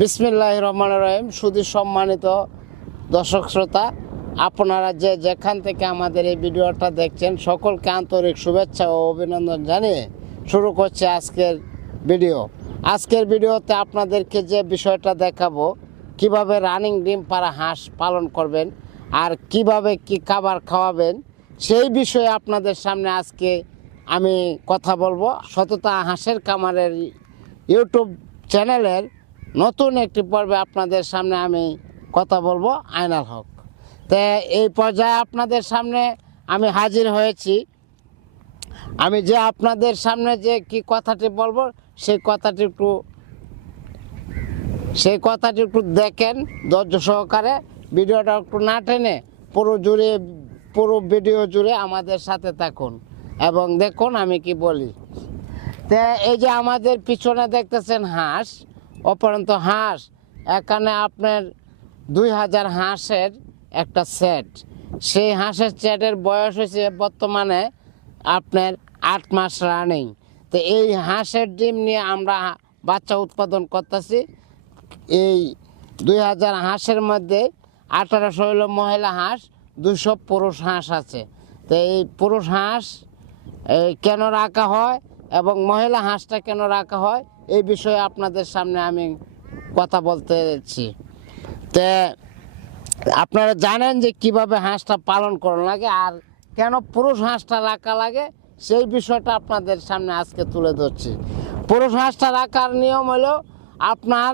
বিসমিল্লাহ রহমান রহিম। শুধু সম্মানিত দর্শক শ্রোতা, আপনারা যে যেখান থেকে আমাদের এই ভিডিওটা দেখছেন, সকলকে আন্তরিক শুভেচ্ছা ও অভিনন্দন জানিয়ে শুরু করছে আজকের ভিডিও। আজকের ভিডিওতে আপনাদেরকে যে বিষয়টা দেখাবো, কীভাবে রানিং ডিম পাড়া হাঁস পালন করবেন আর কীভাবে কি খাবার খাওয়াবেন, সেই বিষয়ে আপনাদের সামনে আজকে আমি কথা বলব। সততা হাঁসের কামারের ইউটিউব চ্যানেলের নতুন একটি পর্বে আপনাদের সামনে আমি কথা বলব আয়নাল হক। তো এই পর্যায়ে আপনাদের সামনে আমি হাজির হয়েছি। আমি যে আপনাদের সামনে যে কি কথাটি বলব, সেই কথাটি একটু, সেই কথাটি একটু দেখেন ধৈর্য সহকারে। ভিডিওটা একটু না টেনে পুরো জুড়ে, পুরো ভিডিও জুড়ে আমাদের সাথে থাকুন এবং দেখুন আমি কি বলি। তে এই যে আমাদের পিছনে দেখতেছেন হাঁস অপরন্ত হাঁস, এখানে আপনার দুই হাজার হাঁসের একটা সেট সেই হাঁসের সেটের বয়স হয়েছে বর্তমানে আপনার আট মাস রানিং তো এই হাঁসের ডিম নিয়ে আমরা বাচ্চা উৎপাদন করতেছি। এই দুই হাজার হাঁসের মধ্যে আঠারোশো হইল মহিলা হাঁস দুশো পুরুষ হাঁস আছে। তো এই পুরুষ হাঁস কেন রাখা হয় এবং মহিলা হাঁসটা কেন রাখা হয়? এই বিষয়ে আপনাদের সামনে আমি কথা বলতেছি। তে, আপনারা জানেন যে কীভাবে হাঁসটা পালন করা লাগে আর কেন পুরুষ হাঁসটা রাখা লাগে, সেই বিষয়টা আপনাদের সামনে আজকে তুলে ধরছি। পুরুষ হাঁসটা রাখার নিয়ম হলো আপনার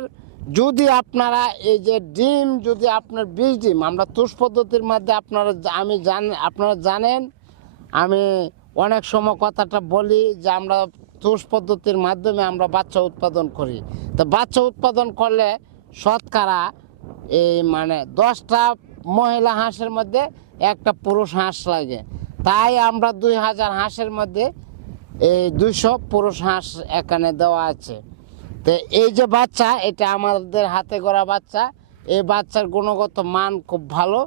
যদি আপনারা এই যে ডিম, যদি আপনার বিষ ডিম, আমরা তুষ পদ্ধতির মধ্যে আপনারা আমি জান, আপনারা জানেন, আমি অনেক সময় কথাটা বলি যে আমরা তুষ পদ্ধতির মাধ্যমে আমরা বাচ্চা উৎপাদন করি। তো বাচ্চা উৎপাদন করলে শতকরা এই মানে দশটা মহিলা হাঁসের মধ্যে একটা পুরুষ হাঁস লাগে। তাই আমরা দুই হাজার হাঁসের মধ্যে এই দুইশো পুরুষ হাঁস এখানে দেওয়া আছে। তো এই যে বাচ্চা, এটা আমাদের হাতে গড়া বাচ্চা। এই বাচ্চার গুণগত মান খুব ভালো।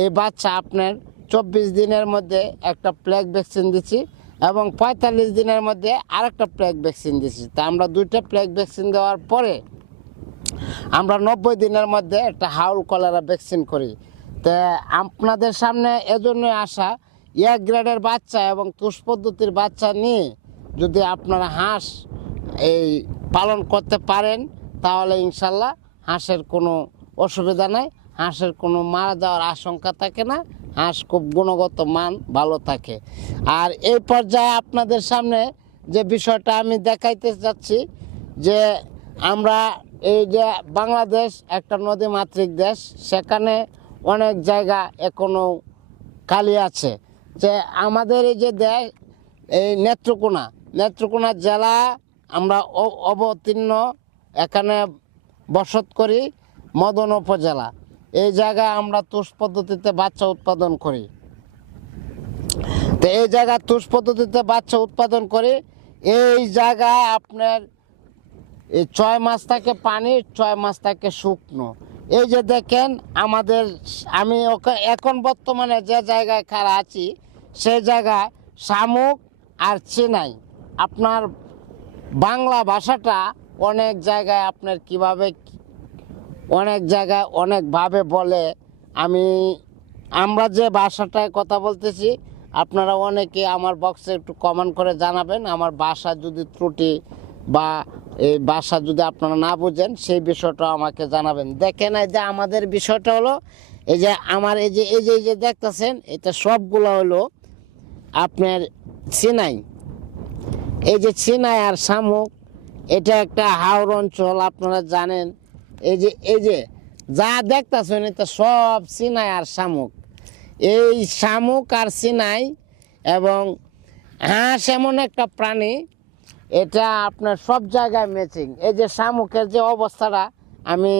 এই বাচ্চা আপনার চব্বিশ দিনের মধ্যে একটা প্লেগ ভ্যাকসিন দিচ্ছি। এবং পঁয়তাল্লিশ দিনের মধ্যে আরেকটা প্লেগ ভ্যাকসিন দিয়েছি। তা আমরা দুইটা প্লেগ ভ্যাকসিন দেওয়ার পরে আমরা নব্বই দিনের মধ্যে একটা হাউল কলেরা ভ্যাকসিন করি। তা আপনাদের সামনে এজন্যই আসা এক গ্রেডের বাচ্চা এবং তুষ পদ্ধতির বাচ্চা নিয়ে যদি আপনারা হাঁস এই পালন করতে পারেন, তাহলে ইনশাল্লাহ হাঁসের কোনো অসুবিধা নাই, হাঁসের কোনো মারা যাওয়ার আশঙ্কা থাকে না। হাঁস খুব গুণগত মান ভালো থাকে। আর এই পর্যায়ে আপনাদের সামনে যে বিষয়টা আমি দেখাইতে যাচ্ছি যে আমরা এই যে বাংলাদেশ একটা নদীমাতৃক দেশ, সেখানে অনেক জায়গা এখনও খালি আছে। যে আমাদের এই যে দেশ, এই নেত্রকোনা নেত্রকোনা জেলা আমরা অবতীর্ণ এখানে বসত করি মদন উপজেলা। এই জায়গায় আমরা তুষ পদ্ধতিতে বাচ্চা উৎপাদন করি। তো এই জায়গায় তুষ পদ্ধতিতে বাচ্চা উৎপাদন করি। এই জায়গায় আপনার এই ছয় মাস থাকে পানি, ছয় মাস থাকে শুকনো। এই যে দেখেন, আমাদের আমি ওকে- এখন বর্তমানে যে জায়গায় খাড়া আছি, সেই জায়গায় শামুক আর চেনাই। আপনার বাংলা ভাষাটা অনেক জায়গায় আপনার কীভাবে অনেক জায়গায় অনেকভাবে বলে। আমি, আমরা যে ভাষাটায় কথা বলতেছি, আপনারা অনেকে আমার বক্সে একটু কমেন্ট করে জানাবেন। আমার বাসা যদি ত্রুটি বা এই ভাষা যদি আপনারা না বুঝেন, সেই বিষয়টা আমাকে জানাবেন। দেখেন এই যে আমাদের বিষয়টা হলো, এই যে আমার এই যে এই যে এই যে দেখতেছেন, এটা সবগুলো হলো আপনার চিনাই এই যে চিনাই আর শামুক, এটা একটা হাওড় অঞ্চল, আপনারা জানেন। এই যে এই যে, যা দেখতেছেন এটা সব চিনাই আর শামুক। এই শামুক আর চিনাই এবং হাঁস এমন একটা প্রাণী, এটা আপনার সব জায়গায় ম্যাচিং এই যে শামুকের যে অবস্থাটা, আমি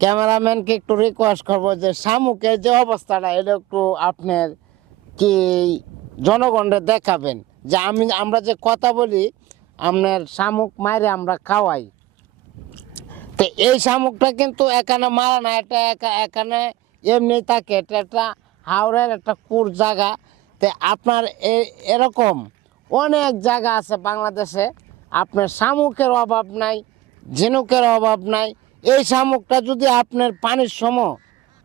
ক্যামেরাম্যানকে একটু রিকোয়েস্ট করব যে শামুকের যে অবস্থাটা, এটা একটু আপনার কি জনগণরে দেখাবেন। যে আমি, আমরা যে কথা বলি, আপনার শামুক মাইরে আমরা খাওয়াই। তো এই শামুকটা কিন্তু এখানে মারা না, এটা একা- এখানে এমনি থাকে, এটা একটা হাওড়ের একটা কুর জায়গা। তো আপনার এরকম অনেক জায়গা আছে বাংলাদেশে, আপনার শামুকের অভাব নাই, ঝিনুকের অভাব নাই। এই শামুকটা যদি আপনার পানির সম,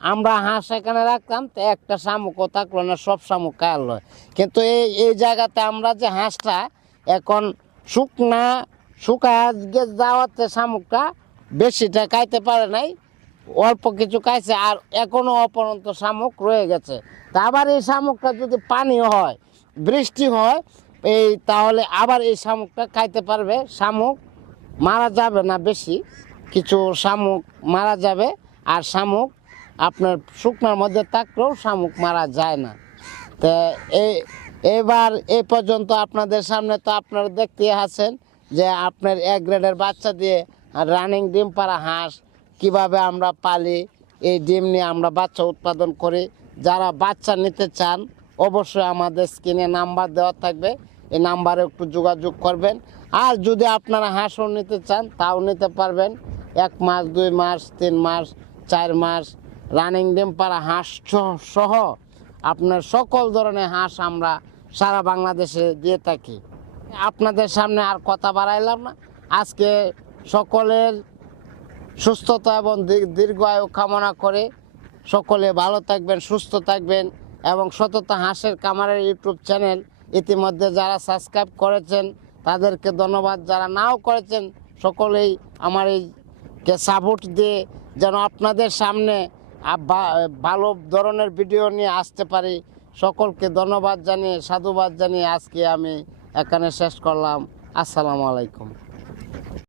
আমরা হাঁস এখানে রাখতাম, তো একটা শামুকও থাকল না, সব শামুক খায়াল কিন্তু এই এই জায়গাতে আমরা যে হাঁসটা এখন শুকনা, শুকায় যাওয়াতে শামুকটা বেশিটা খাইতে পারে নাই, অল্প কিছু খাইছে আর এখনও অপরন্ত শামুক রয়ে গেছে। তা আবার এই শামুকটা যদি পানি হয়, বৃষ্টি হয়, এই তাহলে আবার এই শামুকটা খাইতে পারবে। শামুক মারা যাবে না বেশি, কিছু শামুক মারা যাবে আর শামুক আপনার শুকনার মধ্যে থাকলেও শামুক মারা যায় না। তো এই এবার এ পর্যন্ত আপনাদের সামনে তো আপনারা দেখতে আছেন যে আপনার এক গ্রেডের বাচ্চা দিয়ে রানিং ডিম পাড়া হাঁস কীভাবে আমরা পালি, এই ডিম নিয়ে আমরা বাচ্চা উৎপাদন করি। যারা বাচ্চা নিতে চান, অবশ্যই আমাদের স্ক্রিনে নাম্বার দেওয়া থাকবে। এই নাম্বারে একটু যোগাযোগ করবেন। আর যদি আপনারা হাঁসও নিতে চান, তাও নিতে পারবেন। এক মাস, দুই মাস, তিন মাস, চার মাস রানিং ডিম পাড়া হাঁস সহ আপনার সকল ধরনের হাঁস আমরা সারা বাংলাদেশে দিয়ে থাকি। আপনাদের সামনে আর কথা বাড়াইলাম না। আজকে সকলের সুস্থতা এবং দীর- দীর্ঘ আয়ু কামনা করে সকলে ভালো থাকবেন, সুস্থ থাকবেন এবং সততা হাঁসের কামারের ইউটিউব চ্যানেল ইতিমধ্যে যারা সাবস্ক্রাইব করেছেন তাদেরকে ধন্যবাদ। যারা নাও করেছেন সকলেই আমার এইকে সাপোর্ট দিয়ে যেন আপনাদের সামনে ভালো ধরনের ভিডিও নিয়ে আসতে পারি। সকলকে ধন্যবাদ জানিয়ে, সাধুবাদ জানিয়ে আজকে আমি এখানে শেষ করলাম। আসসালামু আলাইকুম।